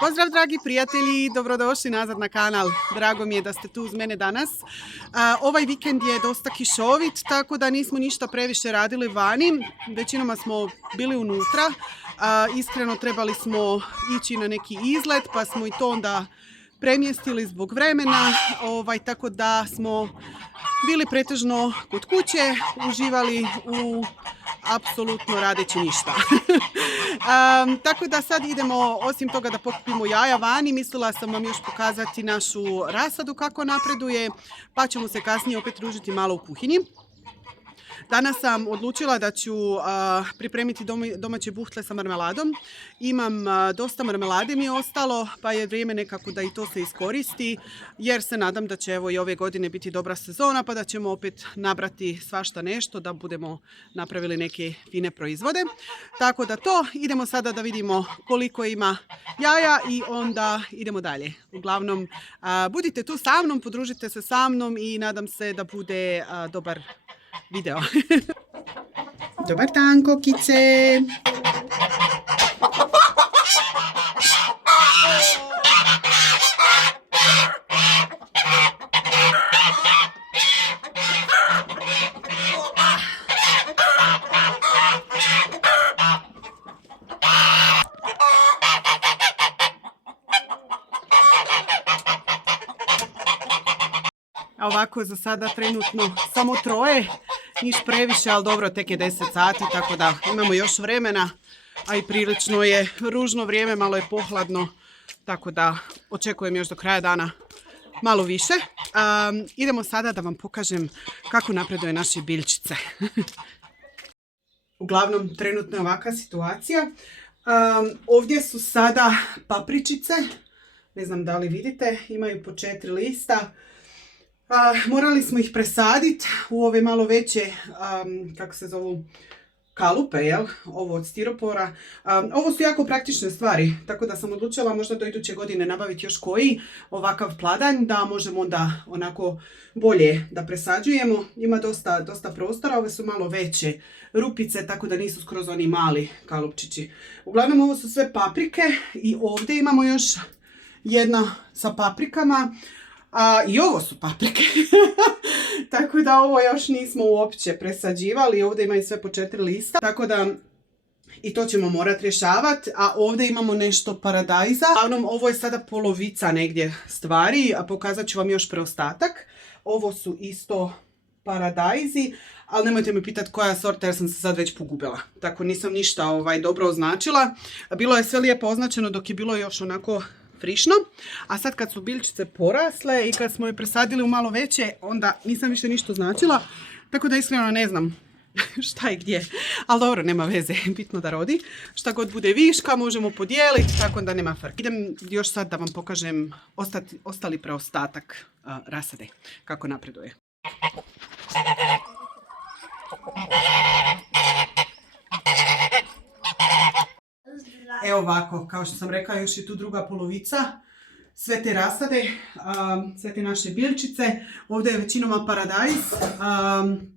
Pozdrav dragi prijatelji, dobrodošli nazad na kanal. Drago mi je da ste tu uz mene danas. Ovaj vikend je dosta kišovit, tako da nismo ništa previše radili vani. Većinoma smo bili unutra. Iskreno trebali smo ići na neki izlet, pa smo i to onda premjestili zbog vremena. Tako da smo bili pretežno kod kuće, uživali u apsolutno radeći ništa. Tako da sad idemo, osim toga da pokupimo jaja vani, mislila sam vam još pokazati našu rasadu kako napreduje, pa ćemo se kasnije opet družiti malo u kuhinji. Danas sam odlučila da ću pripremiti domaće buhtle sa marmeladom. Imam dosta marmelade mi je ostalo, pa je vrijeme nekako da i to se iskoristi, jer se nadam da će evo i ove godine biti dobra sezona, pa da ćemo opet nabrati svašta nešto, da budemo napravili neke fine proizvode. Tako da to, idemo sada da vidimo koliko ima jaja i onda idemo dalje. Uglavnom, budite tu sa mnom, podružite se sa mnom i nadam se da bude dobar video. Dobar dan, kokice! A ovako za sada trenutno samo troje, niš previše, ali dobro, tek je 10 sati, tako da imamo još vremena, a i prilično je ružno vrijeme, malo je pohladno, tako da očekujem još do kraja dana malo više. Idemo sada da vam pokažem kako napreduje naše biljčice. Uglavnom, trenutno je ovakva situacija. Ovdje su sada papričice, ne znam da li vidite, imaju po 4 lista. Morali smo ih presaditi u ove malo veće, kako se zovu, kalupe, jel? Ovo od stiropora. Ovo su jako praktične stvari, tako da sam odlučila možda do iduće godine nabaviti još koji ovakav pladanj, da možemo onda onako bolje da presađujemo. Ima dosta prostora, ove su malo veće rupice, tako da nisu skroz oni mali kalupčići. Uglavnom, ovo su sve paprike i ovdje imamo još jedna sa paprikama. I ovo su paprike, tako da ovo još nismo uopće presađivali, ovdje imaju sve po 4 lista, tako da i to ćemo morati rješavati, a ovdje imamo nešto paradajza. Uglavnom, ovo je sada polovica negdje stvari, a pokazat ću vam još preostatak. Ovo su isto paradajzi, ali nemojte me pitati koja sorta jer sam se sad već pogubila, tako nisam ništa dobro označila. Bilo je sve lijepo označeno dok je bilo još onako frišno, a sad kad su biljčice porasle i kad smo je presadili u malo veće, onda nisam više ništa označila, tako da iskreno ne znam šta i gdje, ali dobro, nema veze, bitno da rodi. Šta god bude viška možemo podijeliti, tako da nema frke. Idem još sad da vam pokažem ostali preostatak rasade, kako napreduje. Evo ovako, kao što sam rekla, još je tu druga polovica, sve te rasade, sve te naše biljčice. Ovdje je većinoma paradajz,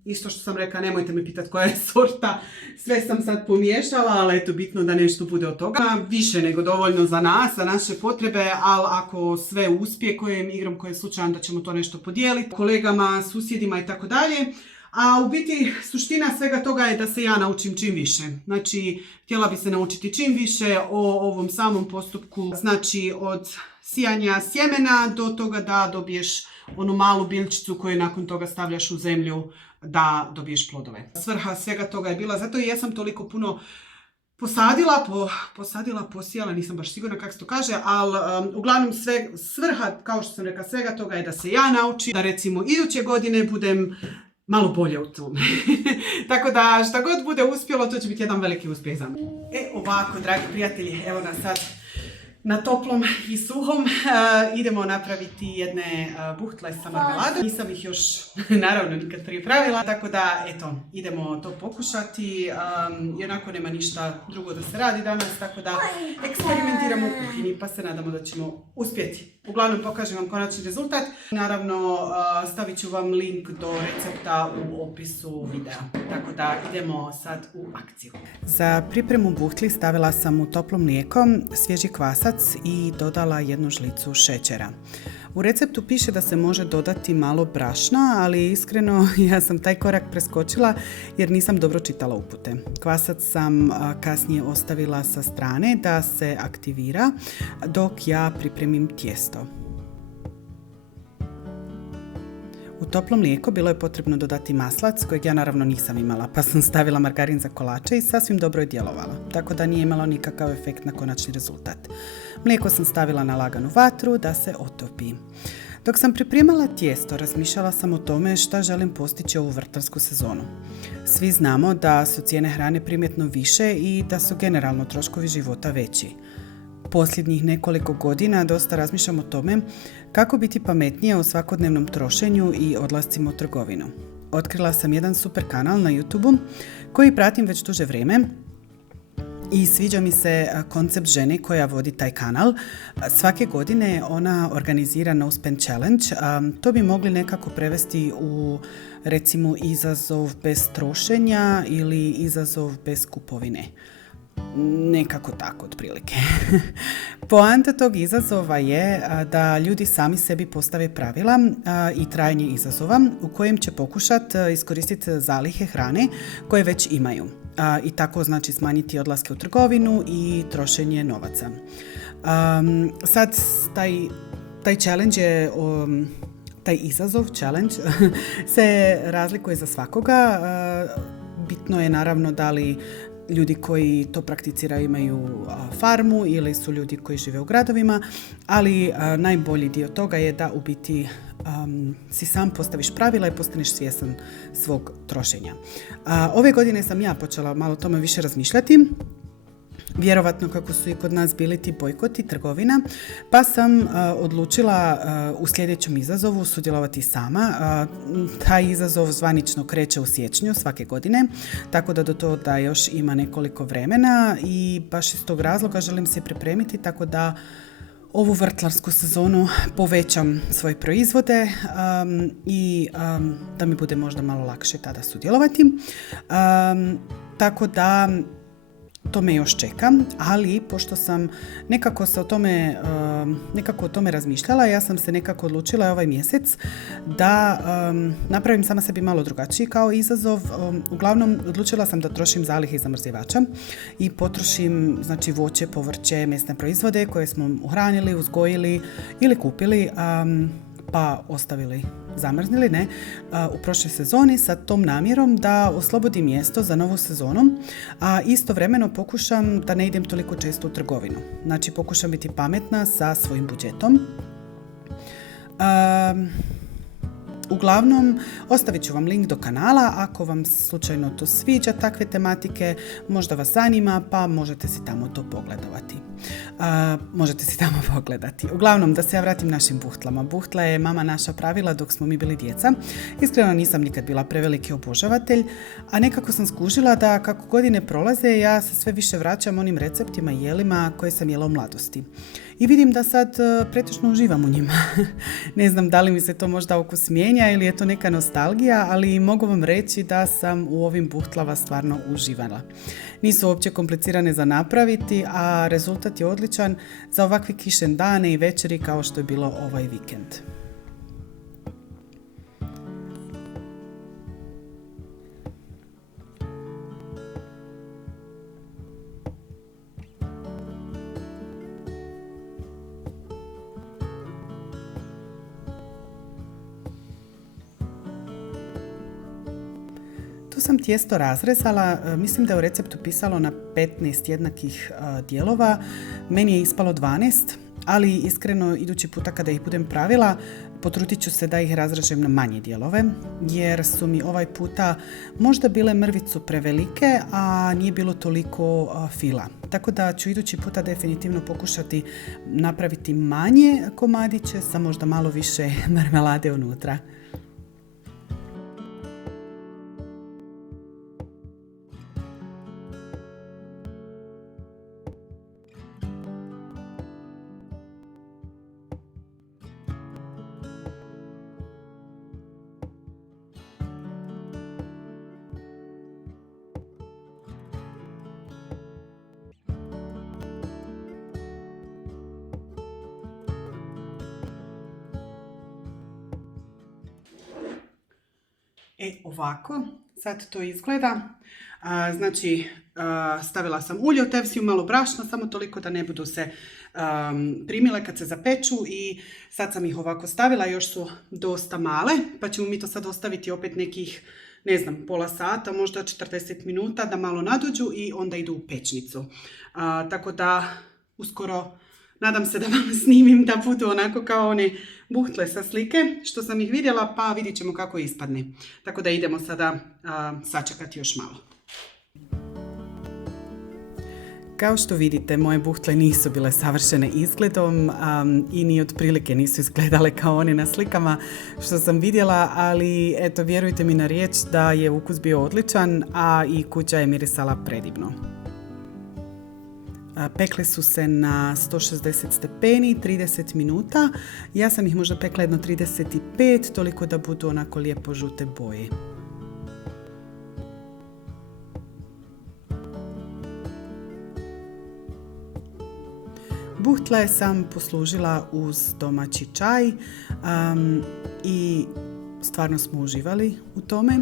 isto što sam rekla, nemojte me pitati koja je sorta, sve sam sad pomiješala, ali eto, bitno da nešto bude od toga. Više nego dovoljno za nas, za naše potrebe, ali ako sve uspije kojim igrom koje je slučajno da ćemo to nešto podijeliti kolegama, susjedima i tako dalje. A u biti suština svega toga je da se ja naučim čim više. Znači, htjela bi se naučiti čim više o ovom samom postupku. Znači, od sijanja sjemena do toga da dobiješ onu malu biljčicu koju nakon toga stavljaš u zemlju da dobiješ plodove. Svrha svega toga je bila, zato i jesam toliko puno posijala, nisam baš sigurna kako se to kaže, ali uglavnom svrha, kao što sam rekla, svega toga je da se ja naučim, da recimo iduće godine budem malo bolje u tome. Tako da šta god bude uspjelo, to će biti jedan veliki uspjeh za mene. Ovako, dragi prijatelji, evo nas sad na toplom i suhom. Idemo napraviti jedne buhtle sa marmeladom. Nisam ih još naravno nikad prije pravila, tako da eto, idemo to pokušati. I onako nema ništa drugo da se radi danas, tako da eksperimentiramo u kuhinji. pripremi, pa se nadamo da ćemo uspjeti. Uglavnom pokažem vam konačni rezultat. Naravno stavit ću vam link do recepta u opisu videa. Tako da idemo sad u akciju. Za pripremu buhtli stavila sam u toplo mlijeko svježi kvasac i dodala 1 žlicu šećera. U receptu piše da se može dodati malo brašna, ali iskreno ja sam taj korak preskočila jer nisam dobro čitala upute. Kvasac sam kasnije ostavila sa strane da se aktivira dok ja pripremim tijesto. U toplo mlijeko bilo je potrebno dodati maslac kojeg ja naravno nisam imala, pa sam stavila margarin za kolače i sasvim dobro je djelovalo, tako da nije imalo nikakav efekt na konačni rezultat. Mlijeko sam stavila na laganu vatru da se otopi. Dok sam pripremala tijesto, razmišljala sam o tome šta želim postići ovu vrtlarsku sezonu. Svi znamo da su cijene hrane primjetno više i da su generalno troškovi života veći. Posljednjih nekoliko godina dosta razmišljam o tome kako biti pametnije o svakodnevnom trošenju i odlascima u trgovinu. Otkrila sam jedan super kanal na YouTubeu koji pratim već duže vrijeme i sviđa mi se koncept žene koja vodi taj kanal. Svake godine ona organizira No Spend Challenge. To bi mogli nekako prevesti u recimo izazov bez trošenja ili izazov bez kupovine. Nekako tako otprilike. Poanta tog izazova je da ljudi sami sebi postave pravila i trajanje izazova u kojem će pokušati iskoristiti zalihe hrane koje već imaju. I tako znači smanjiti odlaske u trgovinu i trošenje novaca. Sad taj challenge je taj izazov, challenge, se razlikuje za svakoga. Bitno je naravno da li ljudi koji to prakticiraju imaju farmu ili su ljudi koji žive u gradovima, ali najbolji dio toga je da u biti si sam postaviš pravila i postaneš svjestan svog trošenja. Ove godine sam ja počela malo o tome više razmišljati. Vjerovatno kako su i kod nas bili ti bojkoti trgovina, pa sam odlučila u sljedećem izazovu sudjelovati sama. Taj izazov zvanično kreće u siječnju svake godine, tako da do toga još ima nekoliko vremena i baš iz tog razloga želim se pripremiti tako da ovu vrtlarsku sezonu povećam svoje proizvode i da mi bude možda malo lakše tada sudjelovati. Tako da to me još čeka, ali pošto sam nekako o tome razmišljala, ja sam se nekako odlučila ovaj mjesec da napravim sama sebi malo drugačiji kao izazov. Uglavnom, odlučila sam da trošim zalihe zamrzivača i potrošim znači voće, povrće, mesne proizvode koje smo uhranili, uzgojili ili kupili pa ostavili, zamrznili, u prošloj sezoni sa tom namjerom da oslobodim mjesto za novu sezonu, a istovremeno pokušam da ne idem toliko često u trgovinu. Znači pokušam biti pametna sa svojim budžetom. Uglavnom, ostavit ću vam link do kanala ako vam slučajno to sviđa, takve tematike, možda vas zanima, pa možete si tamo to pogledati. Uglavnom, da se ja vratim našim buhtlama. Buhtla je mama naša pravila dok smo mi bili djeca. Iskreno nisam nikad bila preveliki obožavatelj, a nekako sam skužila da kako godine prolaze, ja se sve više vraćam onim receptima i jelima koje sam jela u mladosti. I vidim da sad pretežno uživam u njima. Ne znam da li mi se to možda okus mijenja ili je to neka nostalgija, ali mogu vam reći da sam u ovim buhtlama stvarno uživala. Nisu uopće komplicirane za napraviti, a rezultat je odličan za ovakve kišne dane i večeri kao što je bilo ovaj vikend. Tu sam tijesto razrezala, mislim da je u receptu pisalo na 15 jednakih dijelova, meni je ispalo 12, ali iskreno idući puta kada ih budem pravila potrudit ću se da ih razrežem na manje dijelove, jer su mi ovaj puta možda bile mrvicu prevelike, a nije bilo toliko fila. Tako da ću idući puta definitivno pokušati napraviti manje komadiće sa možda malo više marmelade unutra. Ovako sad to izgleda. Znači, stavila sam ulje u tefsiju, malo brašna, samo toliko da ne budu se primile kad se zapeču i sad sam ih ovako stavila, još su dosta male, pa ćemo mi to sad ostaviti opet nekih, ne znam, pola sata, možda 40 minuta da malo nadođu i onda idu u pečnicu. Tako da uskoro nadam se da vam snimim da budu onako kao one buhtle sa slike što sam ih vidjela, pa vidjet ćemo kako ispadne. Tako da idemo sada sačekati još malo. Kao što vidite, moje buhtle nisu bile savršene izgledom i ni otprilike nisu izgledale kao one na slikama što sam vidjela, ali eto, vjerujte mi na riječ da je ukus bio odličan, a i kuća je mirisala predivno. Pekle su se na 160 stepeni 30 minuta. Ja sam ih možda pekla jedno 35, toliko da budu onako lijepo žute boje. Buhtle sam poslužila uz domaći čaj i stvarno smo uživali u tome.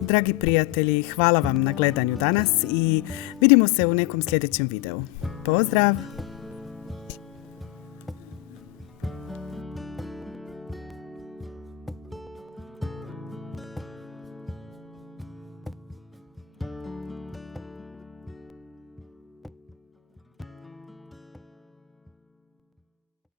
Dragi prijatelji, hvala vam na gledanju danas i vidimo se u nekom sljedećem videu. Pozdrav!